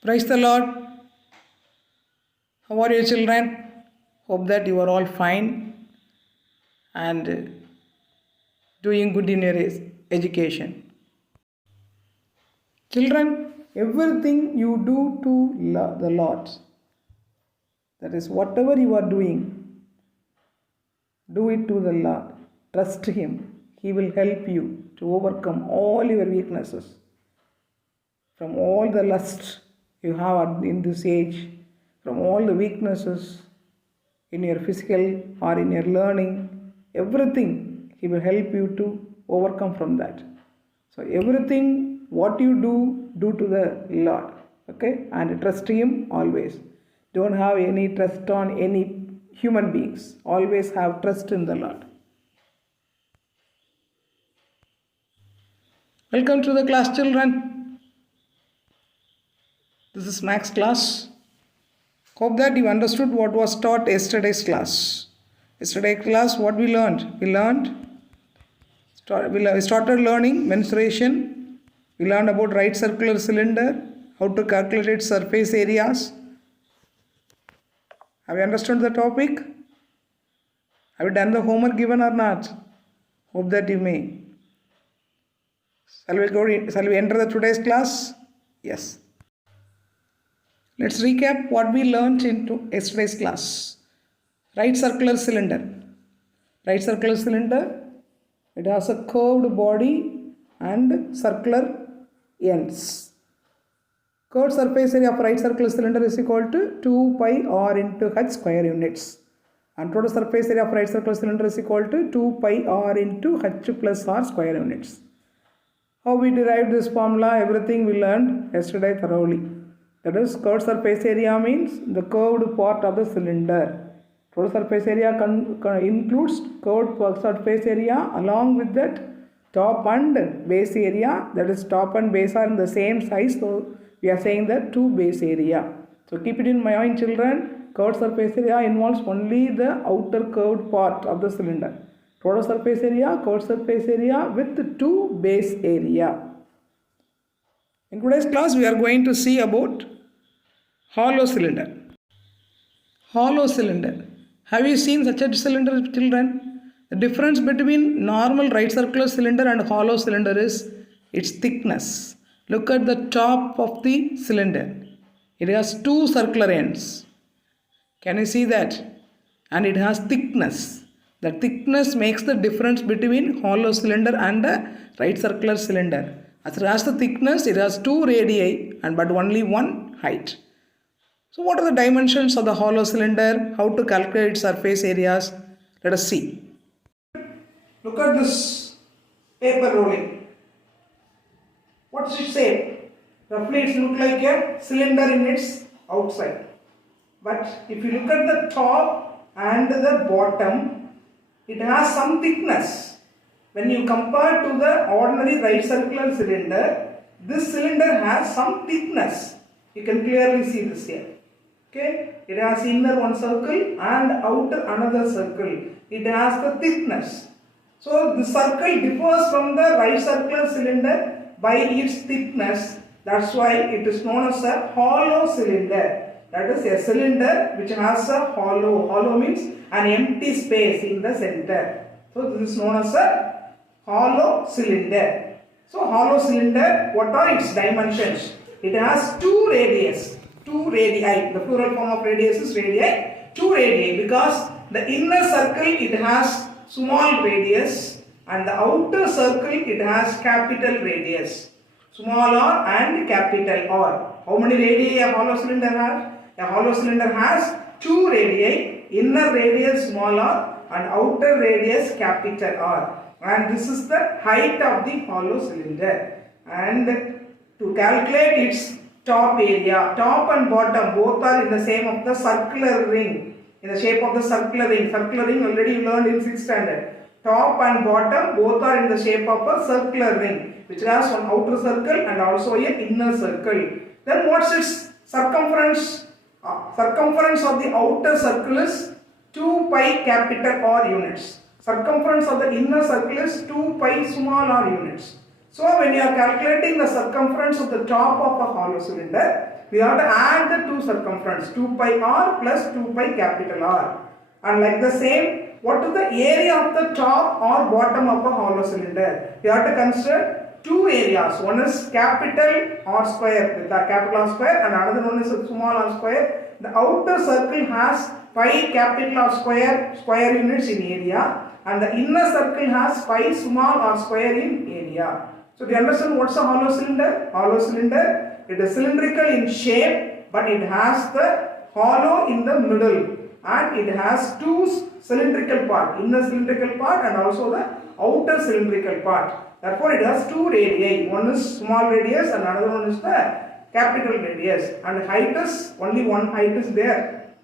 Praise the Lord. How are you, children? Hope that you are all fine and doing good in your education. Children, everything you do to the Lord, that is, whatever you are doing, do it to the Lord. Trust Him. He will help you to overcome all your weaknesses, from all the lust you have in this age, from all the weaknesses in your physical or in your learning, everything He will help you to overcome from that. So everything what you do to the Lord, okay, and trust Him always. Don't have any trust on any human beings. Always have trust in the Lord. Welcome to the class, children. This is Max class. Hope that you understood what was taught yesterday's class. Yesterday's class, what we learned? We started learning mensuration. We learned about right circular cylinder, how to calculate its surface areas. Have you understood the topic? Have you done the homework given or not? Hope that you may. Shall we enter the today's class? Yes. Let's recap what we learned in yesterday's class. Right circular cylinder. Right circular cylinder, it has a curved body and circular ends. Curved surface area of right circular cylinder is equal to 2 pi r into h square units. And total surface area of right circular cylinder is equal to 2 pi r into h plus r square units. How we derived this formula, everything we learned yesterday thoroughly. That is, curved surface area means the curved part of the cylinder. Total surface area includes curved surface area along with that top and base area. That is, top and base are in the same size. So we are saying that 2 base area. So keep it in mind, children. Curved surface area involves only the outer curved part of the cylinder. Total surface area, curved surface area with 2 base area. In today's class, we are going to see about hollow cylinder. Hollow cylinder. Have you seen such a cylinder, children? The difference between normal right circular cylinder and hollow cylinder is its thickness. Look at the top of the cylinder. It has 2 circular ends. Can you see that? And it has thickness. The thickness makes the difference between hollow cylinder and a right circular cylinder. As it has the thickness, it has 2 radii but only 1 height. So what are the dimensions of the hollow cylinder? How to calculate its surface areas? Let us see. Look at this paper rolling. What's its shape? Roughly it looks like a cylinder in its outside. But if you look at the top and the bottom, it has some thickness. When you compare to the ordinary right circular cylinder, this cylinder has some thickness. You can clearly see this here. Okay, it has inner one circle and outer another circle. It has the thickness. So the circle differs from the right circular cylinder by its thickness. That's why it is known as a hollow cylinder. That is a cylinder which has a hollow. Hollow means an empty space in the center. So this is known as a hollow cylinder. So hollow cylinder, what are its dimensions? It has 2 radius. 2 radii. The plural form of radius is radii. 2 radii, because the inner circle it has small radius and the outer circle it has capital radius. Small r and capital R. How many radii a hollow cylinder has? A hollow cylinder has 2 radii. Inner radius small r and outer radius capital R. And this is the height of the hollow cylinder. And to calculate its top area, top and bottom both are in the same of the circular ring, in the shape of the circular ring. Circular ring already you learned in 6th standard. Top and bottom both are in the shape of a circular ring, which has one outer circle and also an inner circle. Then what's its circumference? Circumference of the outer circle is 2 pi capital R units. Circumference of the inner circle is 2 pi small r units. So when you are calculating the circumference of the top of a hollow cylinder, we have to add the two circumference, 2 pi r plus 2 pi capital R. And like the same, what is the area of the top or bottom of a hollow cylinder? You have to consider two areas. One is capital R square with a capital R square, and another one is a small r square. The outer circle has pi capital R square units in area, and the inner circle has pi small r square in area. So do you understand what's a hollow cylinder? Hollow cylinder, it is cylindrical in shape, but it has the hollow in the middle, and it has two cylindrical part, inner cylindrical part and also the outer cylindrical part. Therefore, it has two radii. One is small radius and another one is the capital radius. And height is, only one height is there.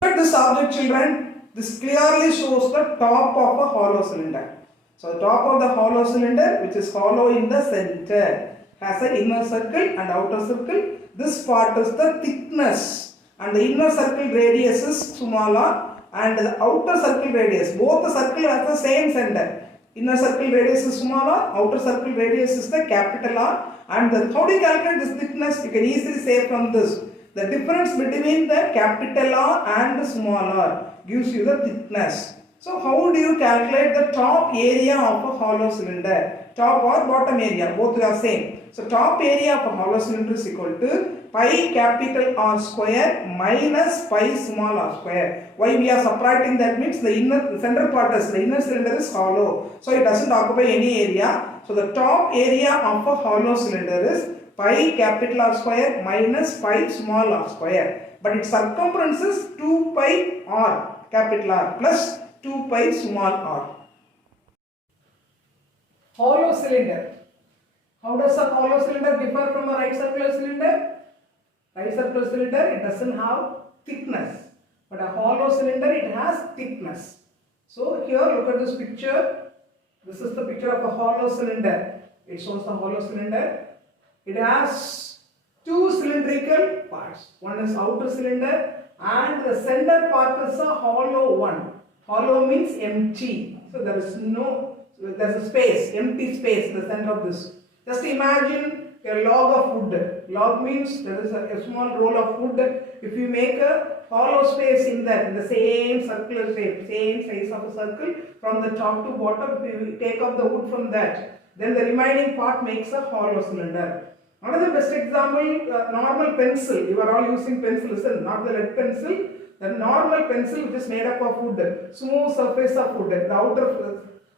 Look at this object, children. This clearly shows the top of a hollow cylinder. So, the top of the hollow cylinder, which is hollow in the center, has an inner circle and outer circle. This part is the thickness, and the inner circle radius is smaller, and the outer circle radius, both the circle has the same center. Inner circle radius is smaller, outer circle radius is the capital R. And how do you calculate this thickness? You can easily say from this. The difference between the capital R and the small r gives you the thickness. So how do you calculate the top area of a hollow cylinder? Top or bottom area, both are same. So top area of a hollow cylinder is equal to pi capital R square minus pi small r square. Why we are subtracting that means the center part is, the inner cylinder is hollow. So it doesn't occupy any area. So the top area of a hollow cylinder is pi capital R square minus pi small r square. But its circumference is 2 pi r capital R plus 2 pi small r. Hollow cylinder. How does a hollow cylinder differ from a right circular cylinder? Right circular cylinder, it doesn't have thickness, but a hollow cylinder, it has thickness. So here, look at this picture. This is the picture of a hollow cylinder. It shows the hollow cylinder. It has two cylindrical parts. One is outer cylinder, and the center part is a hollow one. Hollow means empty. So there is there's a space, empty space in the center of this. Just imagine a log of wood. Log means there is a small roll of wood. If you make a hollow space in that, in the same circular shape, same size of a circle, from the top to bottom, you take off the wood from that, then the remaining part makes a hollow cylinder. Another best example, normal pencil. You are all using pencil, isn't not the lead pencil. The normal pencil which is made up of wood, smooth surface of wood. The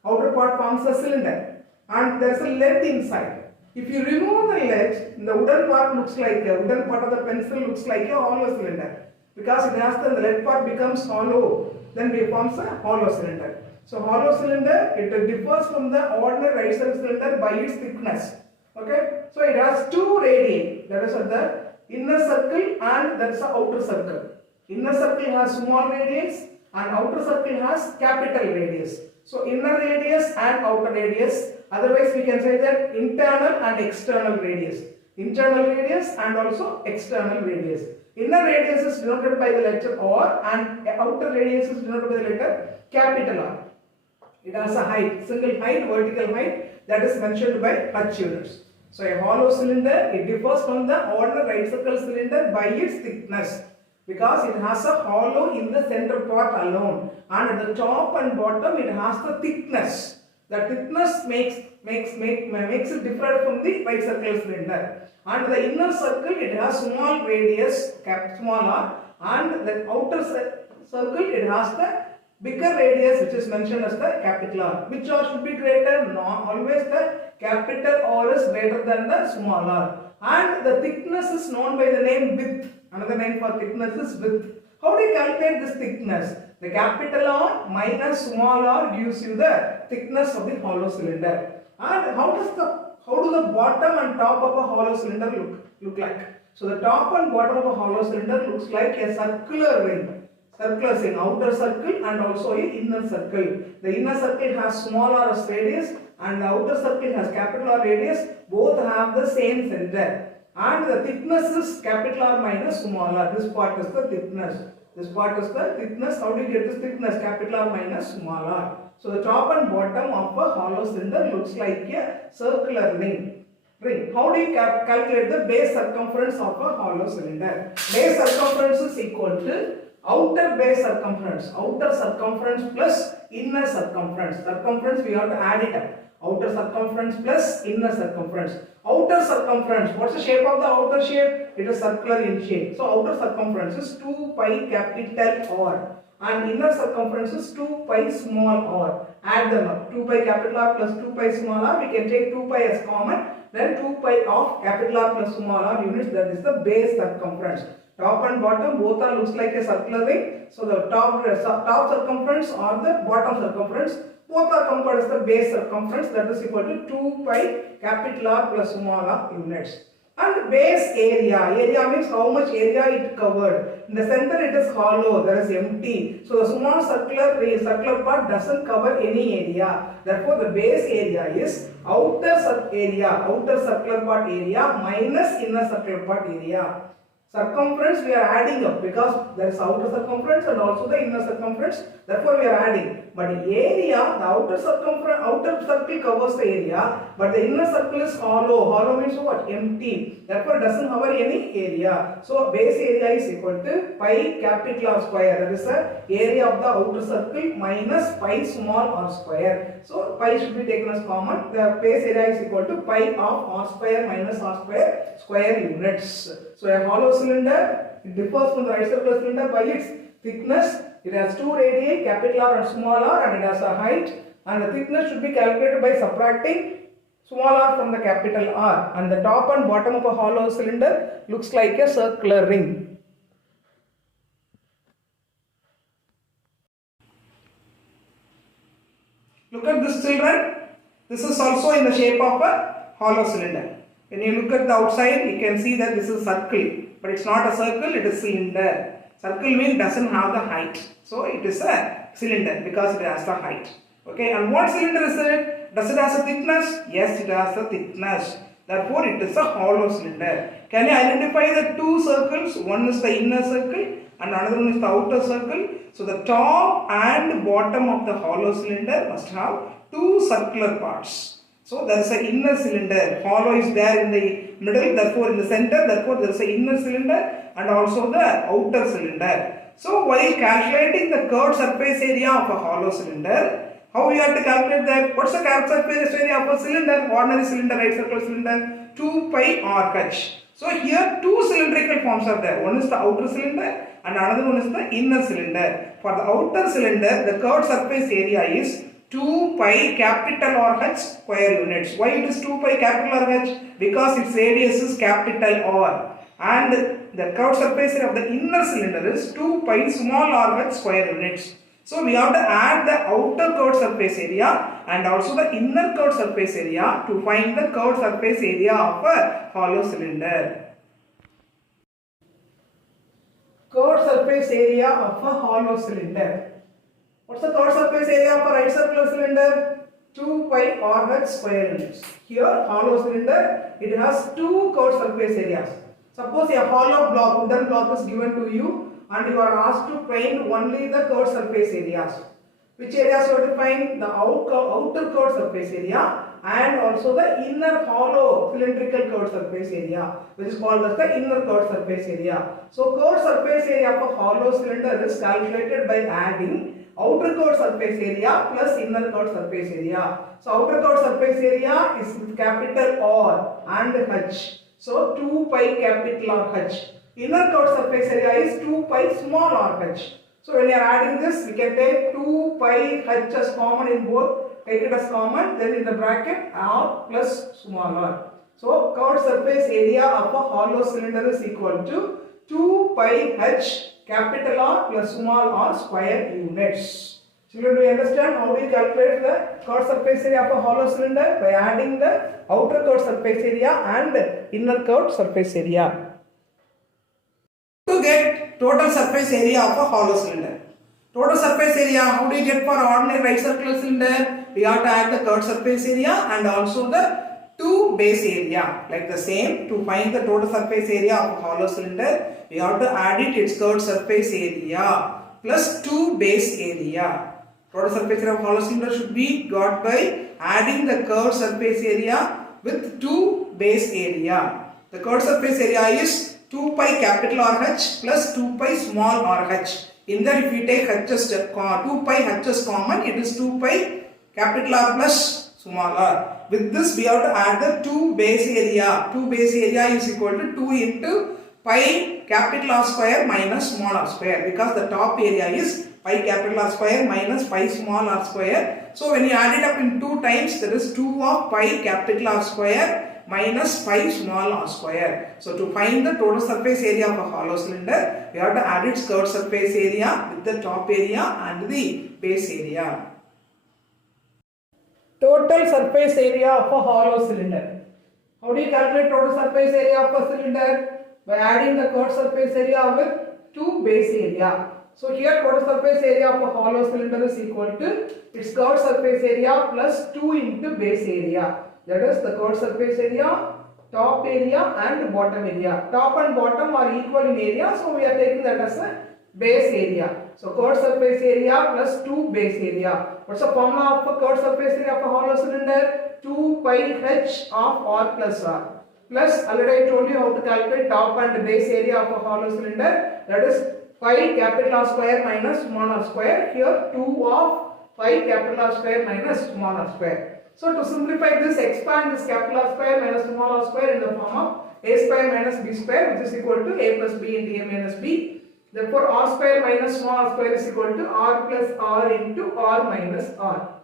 outer part forms a cylinder, and there is a lead inside. If you remove the lead, the wooden part looks like a wooden part of the pencil looks like a hollow cylinder, because it has the lead part becomes hollow, then it forms a hollow cylinder. So hollow cylinder, it differs from the ordinary right circular cylinder by its thickness. Okay, so it has two radii, that is at the inner circle and that is the outer circle. Inner circle has small radius and outer circle has capital radius. So inner radius and outer radius, otherwise we can say that internal and external radius. Internal radius and also external radius. Inner radius is denoted by the letter R and outer radius is denoted by the letter capital R. It has a height, single height, vertical height, that is mentioned by H units. So a hollow cylinder, it differs from the ordinary right circular cylinder by its thickness, because it has a hollow in the center part alone, and at the top and bottom it has the thickness. The thickness makes it different from the right circular cylinder. And the inner circle, it has small radius, small r, and the outer circle, it has the bigger radius, which is mentioned as the capital R. Which R should be greater? No, always the capital R is greater than the small r. And the thickness is known by the name width. Another name for thickness is width. How do you calculate this thickness? The capital R minus small r gives you the thickness of the hollow cylinder. And how do the bottom and top of a hollow cylinder look like? So the top and bottom of a hollow cylinder looks like a circular ring. Circular ring, outer circle and also an inner circle. The inner circle has small r as radius and the outer circle has capital R radius. Both have the same center. And the thickness is capital R minus small r. This part is the thickness. This part is the thickness. How do you get this thickness? Capital R minus small r. So the top and bottom of a hollow cylinder looks like a circular ring. How do you calculate the base circumference of a hollow cylinder? Base circumference is equal to outer base circumference. Outer circumference plus inner circumference. Circumference we have to add it up. Outer circumference plus inner circumference. Outer circumference, what's the shape of the outer shape? It is circular in shape. So outer circumference is 2 pi capital R and inner circumference is 2 pi small r. Add them up. 2 pi capital R plus 2 pi small r. We can take 2 pi as common. Then 2 pi of capital R plus small r units, that is the base circumference. Top and bottom both are looks like a circular ring. So the top circumference or the bottom circumference both are compared as the base circumference, that is equal to 2 pi capital R plus small r units. And base area. Area means how much area it covered. In the center it is hollow, there is empty. So the small circular part doesn't cover any area. Therefore the base area is outer circular part area minus inner circular part area. Circumference we are adding up because there is outer circumference and also the inner circumference. Therefore we are adding. But area, the outer circle covers the area, but the inner circle is hollow. Hollow means what? Empty. Therefore it doesn't cover any area. So base area is equal to pi capital R square. That is the area of the outer circle minus pi small r square. So pi should be taken as common. The base area is equal to pi of r square minus r square square units. So a hollow cylinder, it differs from the right circular cylinder by its thickness. It has two radii, capital R and small r, and it has a height. And the thickness should be calculated by subtracting small r from the capital R. And the top and bottom of a hollow cylinder looks like a circular ring. Look at this, children. This is also in the shape of a hollow cylinder. When you look at the outside, you can see that this is circle, but it's not a circle, it is cylinder. Circle means doesn't have the height, so it is a cylinder because it has the height. Okay, and what cylinder is it? Does it have a thickness? Yes, it has a thickness. Therefore, it is a hollow cylinder. Can you identify the two circles? One is the inner circle and another one is the outer circle. So the top and bottom of the hollow cylinder must have two circular parts. So there is an inner cylinder, hollow is there in the middle, therefore in the center, therefore there is an inner cylinder and also the outer cylinder. So while calculating the curved surface area of a hollow cylinder, how we have to calculate that? What's the curved surface area of a cylinder? Ordinary cylinder, right circular cylinder, 2 pi RH. So here two cylindrical forms are there. One is the outer cylinder and another one is the inner cylinder. For the outer cylinder, the curved surface area is 2 pi capital RH square units. Why it is 2 pi capital RH? Because its radius is capital R. And the curved surface area of the inner cylinder is 2 pi small RH square units. So we have to add the outer curved surface area and also the inner curved surface area to find the curved surface area of a hollow cylinder. Curved surface area of a hollow cylinder. What's the curved surface area of a right circular cylinder? 2 pi RH square units. Here, hollow cylinder, it has two curved surface areas. Suppose a hollow block, wooden block is given to you and you are asked to find only the curved surface areas. Which areas you have to find? The outer curved surface area and also the inner hollow cylindrical curved surface area, which is called as the inner curved surface area. So curved surface area of a hollow cylinder is calculated by adding outer curved surface area plus inner curved surface area. So outer curved surface area is with capital R and H. So 2 pi capital R H. Inner curved surface area is 2 pi small r H. So when you are adding this, we can take 2 pi H as common in both. Take it as common, then in the bracket R plus small r. So curved surface area of a hollow cylinder is equal to 2 pi H capital R plus small r square units. Children, do you understand how do you calculate the curved surface area of a hollow cylinder? By adding the outer curved surface area and inner curved surface area. To get total surface area of a hollow cylinder. Total surface area, how do you get for ordinary right circular cylinder? We have to add the curved surface area and also the 2 base area. Like the same, to find the total surface area of a hollow cylinder, we have to add its curved surface area plus 2 base area. Total surface area of hollow cylinder should be got by adding the curved surface area with 2 base area. The curved surface area is 2 pi capital RH plus 2 pi small RH. In that, if we take 2 pi h's common, it is 2 pi capital R plus small r. With this, we have to add the 2 base area. 2 base area is equal to 2 into pi capital R square minus small r square, because the top area is pi capital R square minus pi small r square. So when you add it up in 2 times, that is 2 of pi capital R square minus pi small r square. So to find the total surface area of a hollow cylinder, we have to add its curved surface area with the top area and the base area. Total surface area of a hollow cylinder. How do you calculate total surface area of a cylinder? By adding the curved surface area with 2 base area. So here total surface area of a hollow cylinder is equal to its curved surface area plus 2 into base area. That is the curved surface area, top area and bottom area. Top and bottom are equal in area, so we are taking that as a base area. So curved surface area plus 2 base area. What's the formula of a curved surface area of a hollow cylinder? 2 pi h of r plus r. Plus, already I told you how to calculate top and base area of a hollow cylinder. That is pi capital R square minus small r square. Here 2 of pi capital R square minus small r square. So to simplify this, expand this capital R square minus small r square in the form of a square minus b square, which is equal to a plus b into a minus b. Therefore, r square minus small r square is equal to r plus r into r minus r.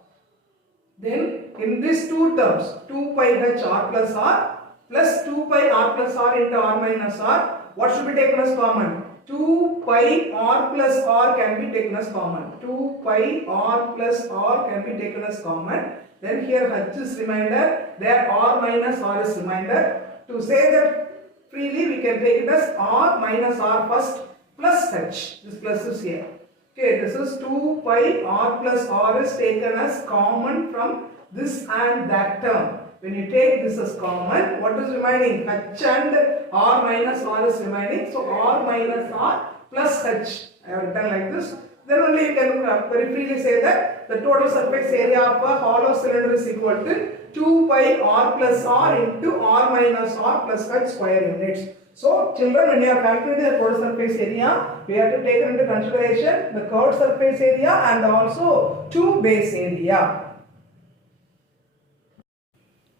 Then in these two terms, 2 pi h r plus r plus 2 pi r plus r into r minus r, what should be taken as common? 2 pi r plus r can be taken as common. 2 pi r plus r can be taken as common. Then here h is remainder, there r minus r is remainder. To say that freely, we can take it as r minus r first plus h. This plus is here. Okay, this is 2 pi r plus r is taken as common from this and that term. When you take this as common, what is remaining? H and r minus r is remaining. So r minus r plus h. I have written like this. Then only you can very freely say that the total surface area of a hollow cylinder is equal to 2 pi r plus r into r minus r plus h square units. So children, when you are calculating the total surface area, we have to take into consideration the curved surface area and also 2 base area.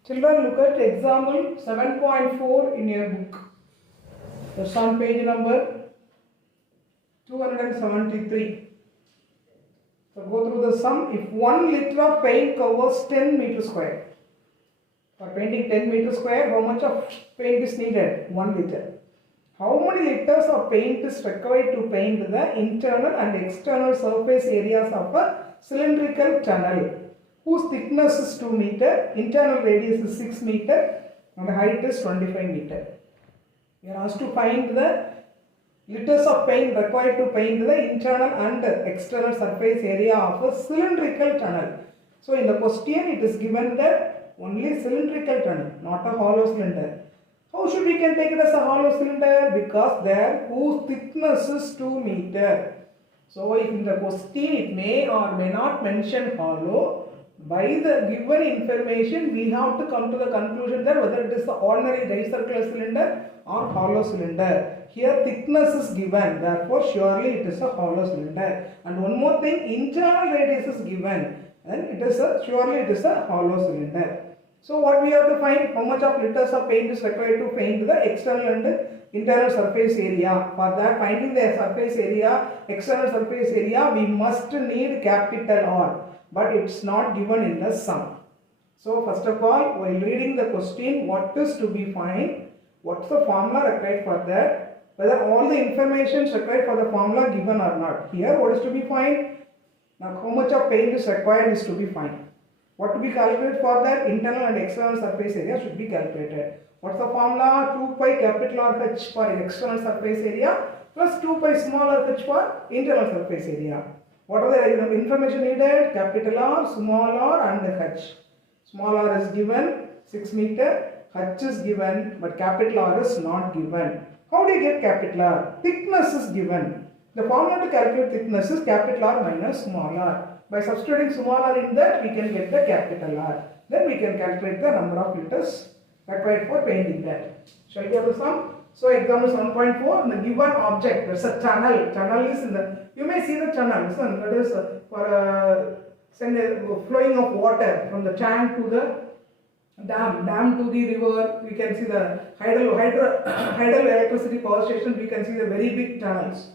Children, look at example 7.4 in your book. That's on page number 273. So go through the sum. If 1 liter of paint covers 10 meter square, for painting 10 meter square, how much of paint is needed? 1 liter. How many liters of paint is required to paint the internal and external surface areas of a cylindrical tunnel, whose thickness is 2 meter, internal radius is 6 meter, and the height is 25 meter. We are asked to find the liters of paint required to paint the internal and external surface area of a cylindrical tunnel. So in the question, it is given that only cylindrical tunnel, not a hollow cylinder. How should we can take it as a hollow cylinder? Because there whose thickness is 2 meter. So in the question, it may or may not mention hollow. By the given information, we have to come to the conclusion that whether it is the ordinary semicircular cylinder or hollow cylinder. Here thickness is given, therefore surely it is a hollow cylinder. And one more thing, internal radius is given, and it is surely it is a hollow cylinder. So what we have to find? How much of liters of paint is required to paint the external and internal surface area. For that, finding the surface area, external surface area, we must need capital R. But it's not given in the sum. So first of all, while reading the question, what is to be found, what's the formula required for that, whether all the information is required for the formula given or not. Here what is to be found? Now how much of paint is required is to be found. What to be calculated for that? Internal and external surface area should be calculated. What's the formula? 2 pi capital R H for external surface area plus 2 pi small r H for internal surface area. What are the information needed? Capital R, small r and H. Small r is given, 6 meter. H is given, but capital R is not given. How do you get capital R? Thickness is given. The formula to calculate thickness is capital R minus small r. By substituting small r in that, we can get the capital R. Then we can calculate the number of liters required for painting that. Shall we go to some? So example 7.4, in the given object, there is a tunnel. Tunnel is in the, you may see the tunnel. So that is for flowing of water from the tank to the dam to the river. We can see the hydro electricity power station. We can see the very big tunnels.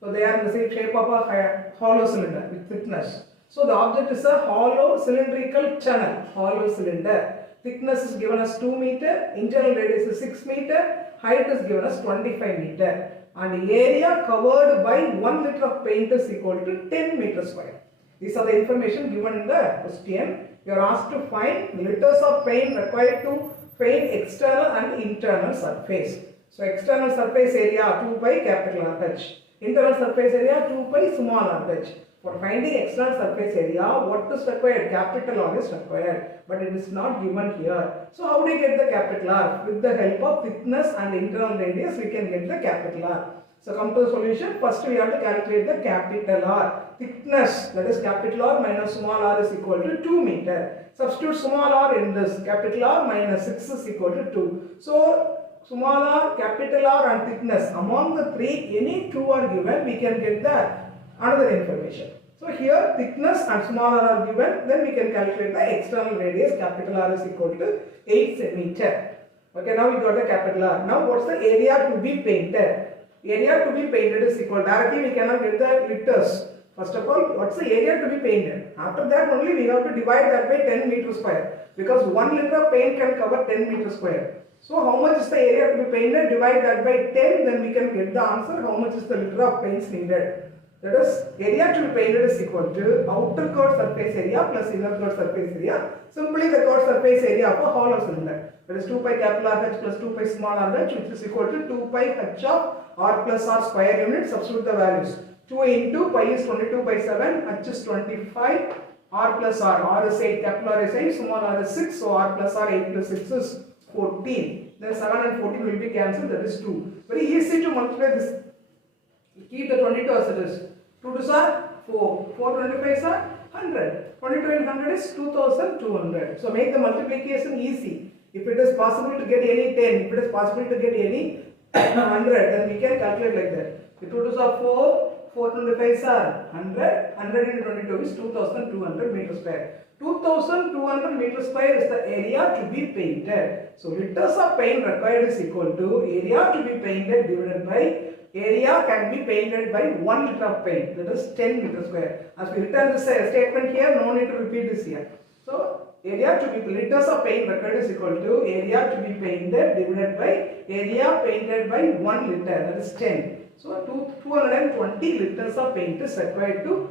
So they are in the same shape of a hollow cylinder with thickness. So the object is a hollow cylindrical channel, hollow cylinder. Thickness is given as 2 meter, internal radius is 6 meter, height is given as 25 meter, and the area covered by 1 liter of paint is equal to 10 meters square. These are the information given in the question. You are asked to find liters of paint required to paint external and internal surface. So external surface area 2 by capital RH. Internal surface area 2 by small r h. For finding external surface area, what is required? Capital R is required, but it is not given here. So how do you get the capital R? With the help of thickness and internal radius, we can get the capital R. So come to the solution. First we have to calculate the capital R. Thickness, that is capital R minus small r is equal to 2 meter. Substitute small r in this. Capital R minus 6 is equal to 2. So small r, capital R and thickness, among the three, any two are given, we can get the another information. So here thickness and small r are given, then we can calculate the external radius. Capital R is equal to 8 centimeter. Okay, now we got the capital R. Now what's the area to be painted? Area to be painted is equal, directly we cannot get the liters. First of all, what's the area to be painted? After that only we have to divide that by 10 meter square, because 1 liter of paint can cover 10 meter square. So how much is the area to be painted? Divide that by 10, then we can get the answer how much is the liter of paints needed. That is, area to be painted is equal to outer curved surface area plus inner curved surface area. Simply the curved surface area of a hollow cylinder. That is 2 pi capital R h plus 2 pi small r h, which is equal to 2 pi h of r plus r square unit. Substitute the values. 2 into pi is 22 by 7, h is 25, r plus r is 8, capital R is 8, small r is 6, so r plus r 8 plus 6 is 14. Then 7 and 14 will be cancelled, that is 2. Very easy to multiply this. Keep the 22 as it is. 2 2s are 4. 4 25s are 100. 22 and 100 is 2200. So make the multiplication easy. If it is possible to get any 10, if it is possible to get any 100, then we can calculate like that. If 2 2s are 4, 4 25s are 100. 100 into 22 is 2200 meters square. 2200 meters square is the area to be painted. So liters of paint required is equal to area to be painted divided by area can be painted by 1 liter of paint, that is 10 meters square. As we written this statement here, no need to repeat this here. So area to be, liters of paint required is equal to area to be painted divided by area painted by 1 liter, that is 10. So 220 liters of paint is required to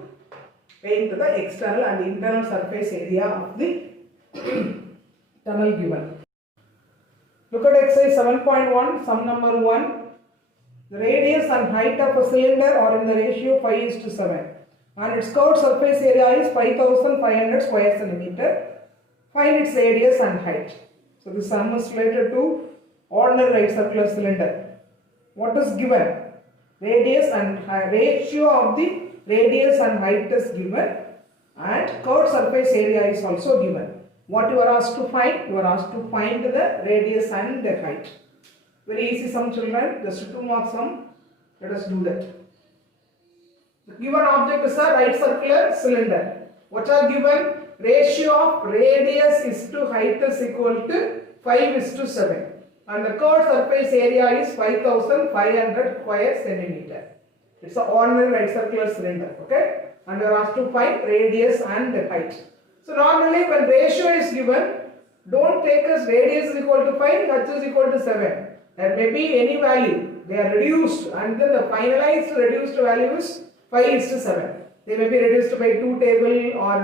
paint the external and internal surface area of the tunnel given. Look at exercise 7.1, sum number 1. The radius and height of a cylinder are in the ratio 5:7 and its curved surface area is 5500 square centimeter. Find its radius and height. So this sum is related to ordinary right circular cylinder. What is given? Radius and ratio of the radius and height is given and curved surface area is also given. What you are asked to find? You are asked to find the radius and the height. Very easy sum, children, just 2 mark sum. Let us do that. The given object is a right circular cylinder. What are given? Ratio of radius is to height is equal to 5:7 and the curved surface area is 5500 square centimeter. It's an ordinary right circular cylinder, okay? And you are asked to find radius and the height. So normally when ratio is given, don't take as radius is equal to 5, h is equal to 7. There may be any value. They are reduced and then the finalized reduced value is 5:7. They may be reduced by 2 table or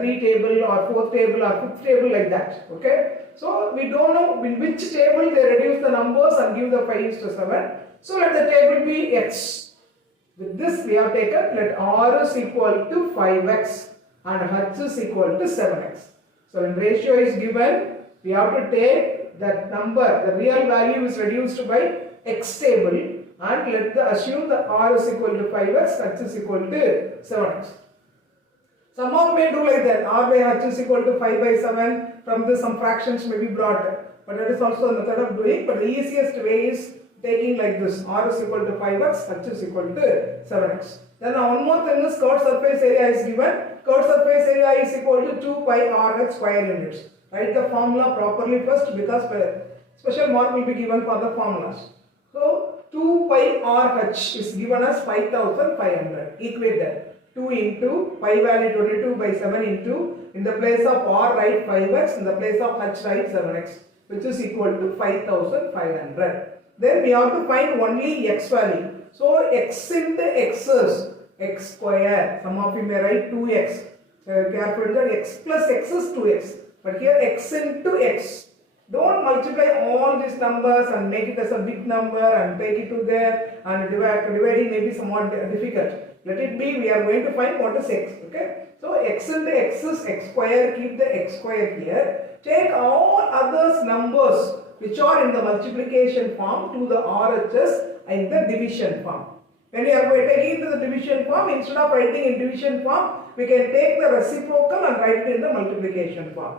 3 table or 4th table or 5th table like that. Okay. So we don't know in which table they reduce the numbers and give the 5:7. So let the table be x. With this we have taken let r is equal to 5x and h is equal to 7x. So when ratio is given, we have to take that number, the real value is reduced by x table, and assume that r is equal to 5x, h is equal to 7x. Some of may do like that, r by h is equal to 5 by 7, from this some fractions may be brought, but that is also a method of doing, but the easiest way is taking like this, r is equal to 5x, h is equal to 7x. Then one more thing is curved surface area is given, curved surface area is equal to 2 pi rh square units. Write the formula properly first, because special mark will be given for the formulas. So 2 pi rh is given as 5500, equate that. 2 into pi value 22 by 7 into, in the place of r write 5x, in the place of h write 7x, which is equal to 5500. Then we have to find only x value. So x into x is x square. Some of you may write 2x. So careful that x plus x is 2x. But here x into x. Don't multiply all these numbers and make it as a big number and take it to there, and dividing may be somewhat difficult. Let it be, we are going to find what is x. Okay. So x into x is x square. Keep the x square here. Take all others numbers which are in the multiplication form to the RHS in the division form. When we are taking to the division form, instead of writing in division form, we can take the reciprocal and write it in the multiplication form.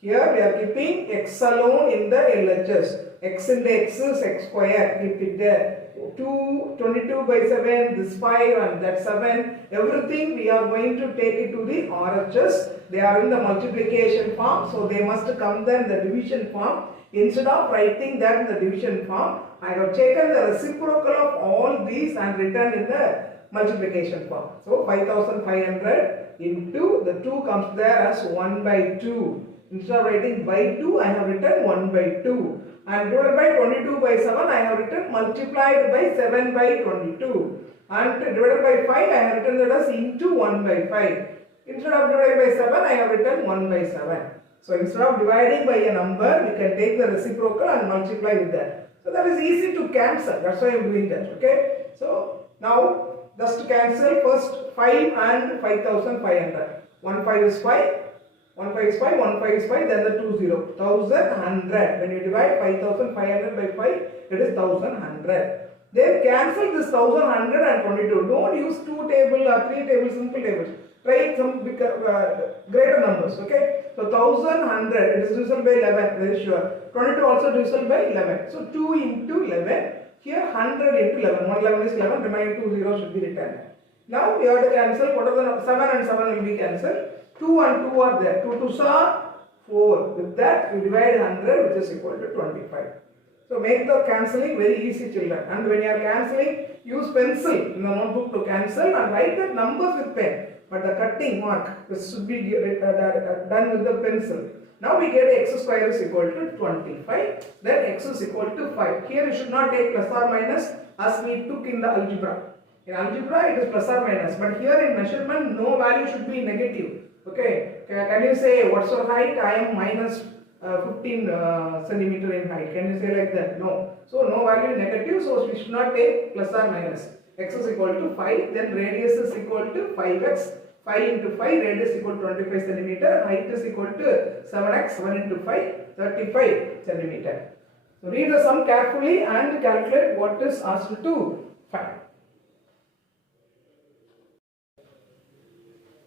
Here we are keeping x alone in the LHS. X into x is x square, keep it there. 22 by 7, this 5 and that 7, everything we are going to take it to the RHS. They are in the multiplication form, so they must come there in the division form. Instead of writing that in the division form, I have taken the reciprocal of all these and written in the multiplication form. So 5500 into the 2 comes there as 1 by 2. Instead of writing by 2, I have written 1 by 2. And divided by 22 by 7, I have written multiplied by 7 by 22. And divided by 5, I have written that as into 1 by 5. Instead of divided by 7, I have written 1 by 7. So instead of dividing by a number, we can take the reciprocal and multiply with that. So that is easy to cancel. That's why I am doing that. Okay. So now just cancel first 5 and 5500. 1 5 is 5. 1 5 is 5, 1 5 is 5, then the 2 0. 1100. When you divide 5500 by 5, it is 1100. Then cancel this 1100 and 22. Don't use 2 table or 3 tables, simple tables. Try some greater numbers. Okay. So 1100, it is divisible by 11, very sure. 22 also divisible by 11. So 2 into 11. Here 100 into 11. 111 is 11, remaining 2 zeros should be written. Now we have to cancel. What are the 7 and 7 will be cancelled. 2 and 2 are there. 2 2s are 4. With that, we divide 100, which is equal to 25. So make the cancelling very easy, children. And when you are cancelling, use pencil in the notebook to cancel and write the numbers with pen. But the cutting mark, this should be done with the pencil. Now we get x square is equal to 25. Then x is equal to 5. Here you should not take plus or minus as we took in the algebra. In algebra, it is plus or minus. But here in measurement, no value should be negative. Okay, can you say what's your height? I am minus 15 centimeter in height. Can you say like that? No. So no value negative, so we should not take plus or minus. X is equal to 5, then radius is equal to 5x. 5 into 5, radius equal to 25 centimeter. Height is equal to 7x. 7 into 5, 35 centimeter. So read the sum carefully and calculate what is asked to find.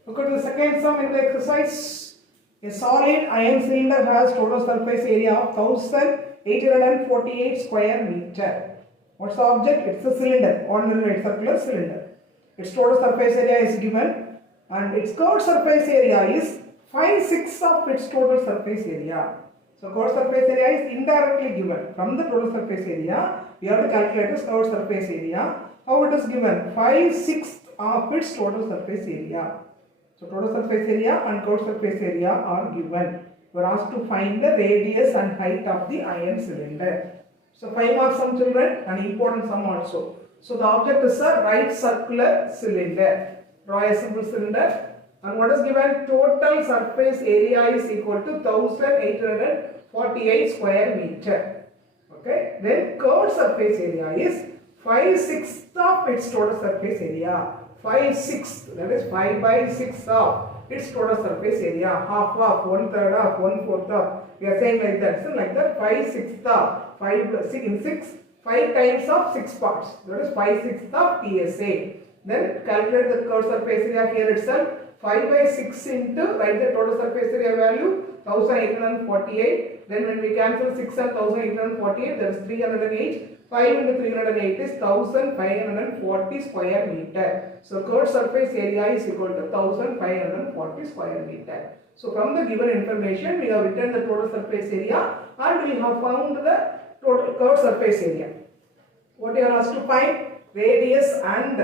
Look at the second sum in the exercise. A solid iron cylinder has total surface area of 1848 square meter. What's the object? It's a cylinder, ordinary circular cylinder. Its total surface area is given and its curved surface area is 5/6 of its total surface area. So curved surface area is indirectly given. From the total surface area, we have to calculate its curved surface area. How it is given? 5/6 of its total surface area. So total surface area and curved surface area are given. We are asked to find the radius and height of the iron cylinder. So 5 marks sum, children, an important sum also. So the object is a right circular cylinder. Draw a simple cylinder. And what is given? Total surface area is equal to 1848 square meter. Okay. Then curved surface area is 5/6 of its total surface area. 5/6, that is 5/6 of its total surface area. Half of, 1/3 of, 1/4 of. We are saying like that. So like that 5/6 of 5 times of 6 parts. That is 5/6 of PSA. Then calculate the curved surface area here itself. 5/6 into, write the total surface area value 1848. Then when we cancel 6 and 1848, that is 308. 5 into 308 is 1540 square meter. So curved surface area is equal to 1540 square meter. So from the given information, we have written the total surface area and we have found the total curved surface area. What you are asked to find? Radius and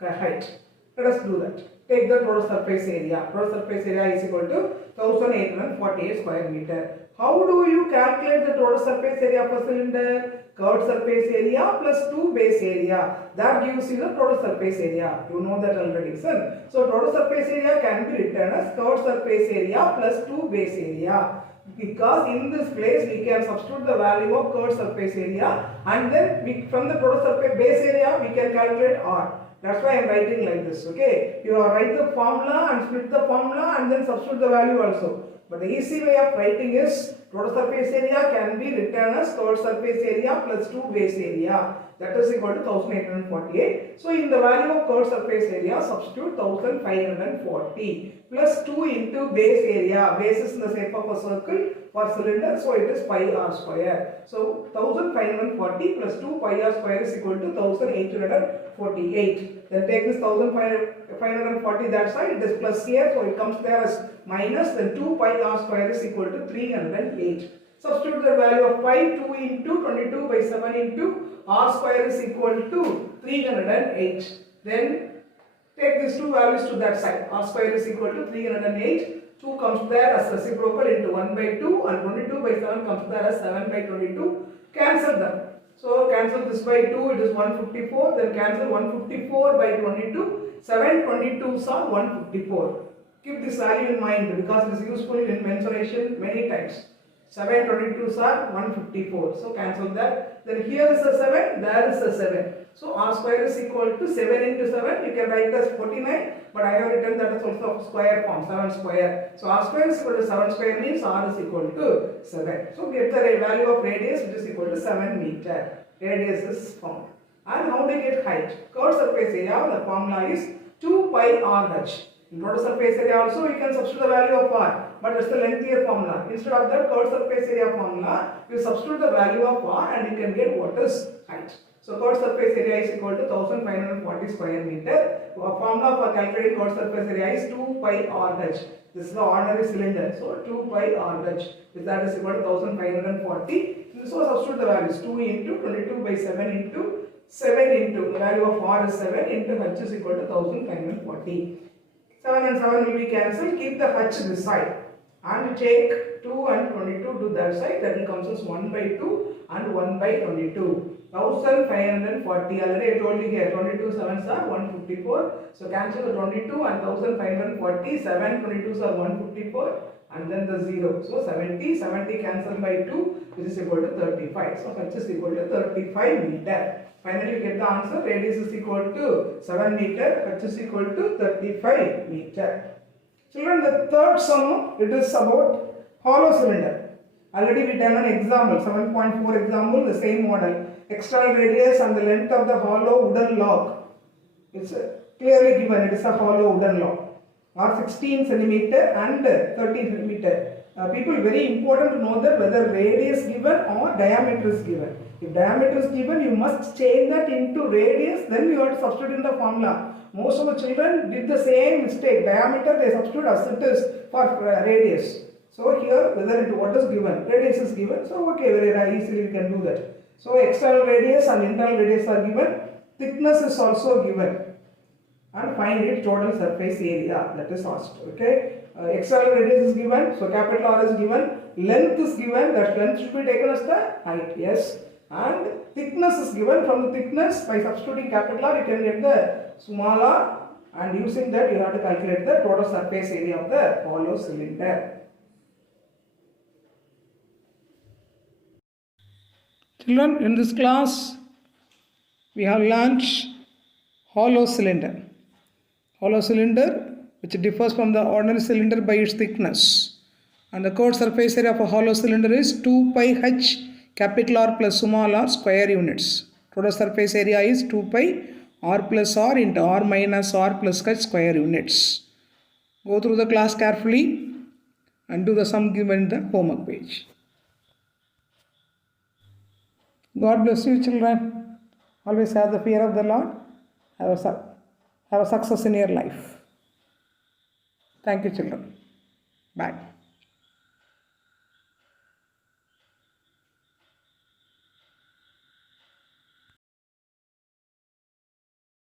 height. Let us do that. Take the total surface area. Total surface area is equal to 1848 square meter. How do you calculate the total surface area of a cylinder? Curved surface area plus 2 base area. That gives you the total surface area. You know that already, son. So total surface area can be written as curved surface area plus 2 base area. Because in this place we can substitute the value of curved surface area, and then from the total surface base area we can calculate R. That's why I am writing like this. Okay, you write the formula and split the formula and then substitute the value also. But the easy way of writing is total surface area can be written as curved surface area plus 2 base area. That is equal to 1848. So in the value of curved surface area, substitute 1540 plus 2 into base area. Base is in the shape of a circle for cylinder, so it is pi r square. So 1540 plus 2 pi r square is equal to 1848. Then take this 1540 that side, it is plus here, so it comes there as minus. Then 2 pi r square is equal to 308. Substitute the value of pi, 2 into 22 by 7 into r square is equal to 308. Then take these two values to that side. R square is equal to 308. 2 comes there as reciprocal into 1 by 2 and 22 by 7 comes there as 7 by 22. Cancel them. So cancel this by 2, it is 154. Then cancel 154 by 22. 7 22s are 154. Keep this value in mind because it is useful in mensuration many times. 7 22s are 154. So cancel that. Then here is a 7, there is a 7. So r square is equal to 7 into 7. You can write as 49, but I have written that as also of square form, 7 square. So r square is equal to 7 square means r is equal to 7. So get the value of radius, which is equal to 7 meter. Radius is found. And how do you get height? Curved surface area, the formula is 2 pi r h. In total surface area also you can substitute the value of r, but it's the lengthier formula. Instead of that curved surface area formula, you substitute the value of r and you can get what is height. So curved surface area is equal to 1540 square meter. Formula for calculating curved surface area is 2 pi r h. This is the ordinary cylinder. So 2 pi r h. That is equal to 1540. So substitute the values 2 into 22 by 7 into 7 into the value of r is 7 into h is equal to 1540. 7 and 7 will be cancelled. Keep the h this side and take 2 and 22 to that side. That will comes as 1 by 2 and 1 by 22. 1540. Already I told you here 22 7s are 154. So cancel the 22 and 1540. 7 22s are 154 and then the 0. So 70 cancelled by 2, which is equal to 35. So h is equal to 35 meter. Finally you get the answer. Radius is equal to 7 meter. H is equal to 35 meter. Children, the third sum, it is about hollow cylinder. Already we done an example, 7.4 example, the same model. External radius and the length of the hollow wooden log. It's clearly given, it is a hollow wooden log. Are 16 centimeter and 13 centimeter. People, very important to know that whether radius given or diameter is given. If diameter is given, you must change that into radius, then you have to substitute in the formula. Most of the children did the same mistake. Diameter they substitute as it is for radius. So here, whether what is given, radius is given. So okay, very easily we can do that. So external radius and internal radius are given. Thickness is also given. And find its total surface area, that is asked. Okay, external radius is given, so capital R is given. Length is given, that length should be taken as the height. Yes, and thickness is given. From the thickness, by substituting capital R, you can get the small r, and using that you have to calculate the total surface area of the hollow cylinder. Children, in this class we have learnt hollow cylinder. Hollow cylinder which differs from the ordinary cylinder by its thickness. And the chord surface area of a hollow cylinder is 2 pi h capital R plus small r square units. Total surface area is 2 pi r plus r into r minus r plus h square units. Go through the class carefully and do the sum given in the homework page. God bless you, children. Always have the fear of the Lord. Have a success in your life. Thank you, children. Bye.